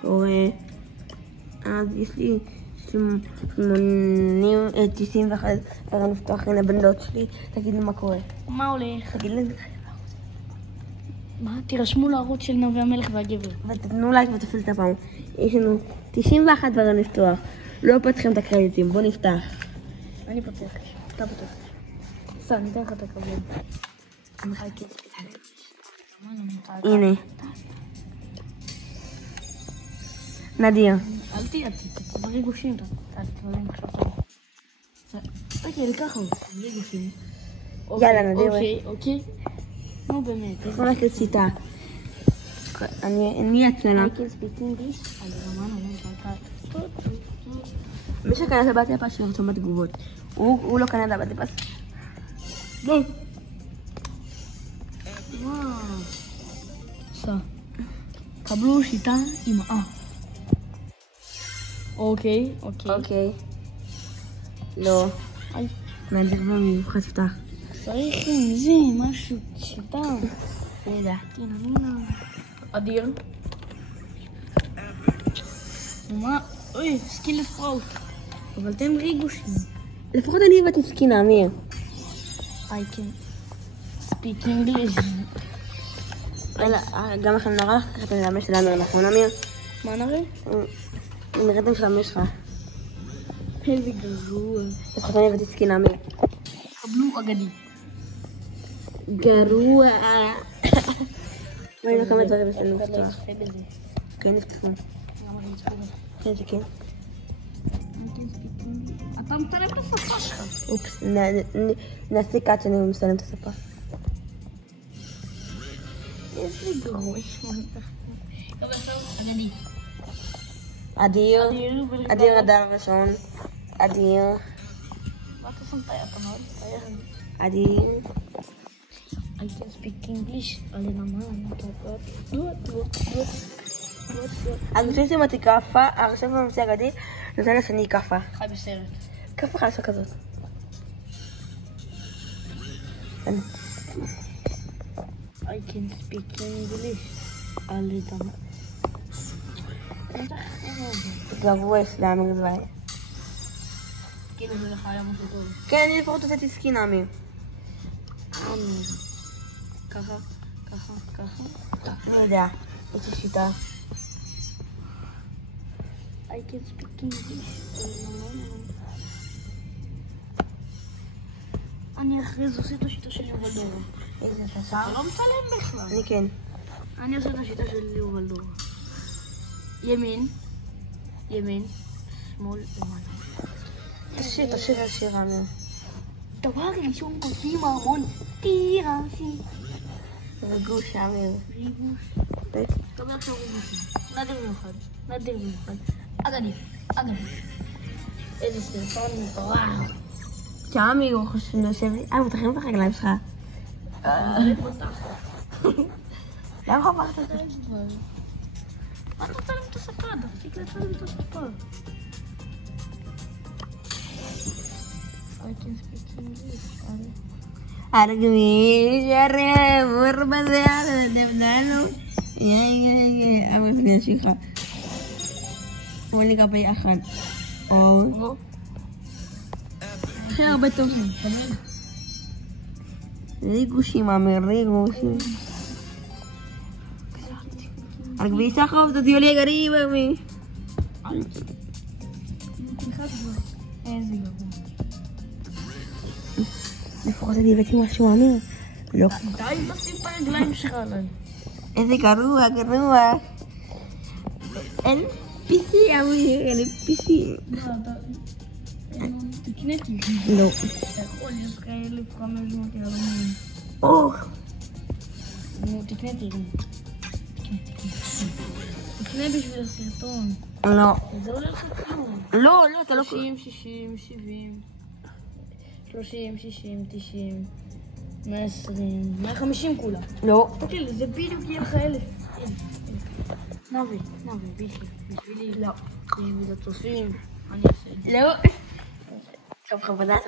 קורה. אז יש לי 91 דברים לפתוח, הנה בן דוד שלי, תגיד לי מה קורה. מה הולך? תגיד לי. מה? תירשמו לערוץ של נובי המלך והגבר. ותתנו לייק ותפעיל את הפעם. יש לנו 91 דברים לפתוח. לא פותחים את הקרדיטים, בוא נפתח. אני פותח. אתה פותח. סע, ניתן לך את הכבוד. הנה. נדיר. אל תהיה, תצבר ריגושים. אתה תתמלאים עכשיו. אוקיי, ככה, ריגושים. יאללה, נדיר. אוקיי. נו באמת. בוא נעשה שיטה. אני אצלנה. I can speak English. מי שקנה את הבתי הפס שירצו בתגובות. הוא לא קנה את הבתי פס. וואו. סע. קבלו שיטה עם אוקיי. לא. נדיר במיוחד תפתח. צריך עם זה משהו, שיטה. אני יודע. אדיר. מה? אוי, סקין לפרוט. אבל תן ריגושים. לפחות אני הבאתי סקינה, אמיר. I can speak English. גם לכם נראה לך ככה את המש שלנו, נכון, אמיר? מה נראה? נראיתם של המש שלך. איזה גרוע. לפחות אני הבאתי סקינה, אמיר. קבלו אגדי. גרוע. ראינו כמה דברים שלנו לא לפתוח. יצפה בזה. כן, נפתחו. למה לא יצפה בזה? כן, זה כן. אתה מצלם את השפה שלך. אופס, נעשה קאט שאני מסלם את השפה. איזה גרוע. טוב, עכשיו אגדי. אדיר אדר ראשון. אדיר. מה אתה שם את היד? אתה מאוד היד. אדיר. I can speak English. Ale naman. אני חושבת שאם אותי כאפה, עכשיו בממציא אגדי, נותן לשני כאפה. חי בסרט. כאפה חלשה כזאת. I can speak English. Ale naman. גרוע אסלאמי גזווי. כאילו זה לך היה משהו טוב. כן, אני לפחות הוצאתי סקינה, אמיר. ככה. אני יודע, יש לי שיטה. I can speak English. אני אחרי זה עושה את השיטה של יובל דורה. איזה אתה שפה? לא מצלם בכלל. אני כן. אני עושה את השיטה של יובל דורה. ימין, שמאל, למעלה. תשאיר, אמיר. דבר ראשון כותבים המון תירסי. ריגוש, אמיר. ריגוש. תקבל עכשיו ריגושים. נדיר מיוחד. אגדי. איזה סרטון וואו. אמיר, הוא חושב שאני יושב לי. מותחים את הרגליים שלך. למה חפרת את זה? מה אתה רוצה להם את השפה? תפסיק לצלם את השפה. I can speak English. הגמיש הרבור בזיעה לדבדנו. אמיר, אני אשיך. בוא ניגע ביחד. הכי הרבה טובים. ריגושים, אמיר, ריגושים. הכביסה חוב, תוציאו לי גריב, אמיר. איזה גרוע. לפחות אני הבאתי משהו, אמיר. לא. די, תשים את הרגליים שלך עליי. איזה גרוע. אין PC, אמיר, אין PC. תקנה כי. לא. אתה יכול, יש לך 1,500 ילדים. נו, תקנה תירים. תקנה בשביל הסרטון. לא. זה עולה לך כלום. לא, אתה לא... 60, 70, 30, 60, 90, 120, 150 כולה. לא. תסתכל, זה בדיוק יהיה לך 1,000. נובי, בשבילי. לא. בשביל הצופים, אני אעשה את זה. לא. טוב, חבדת.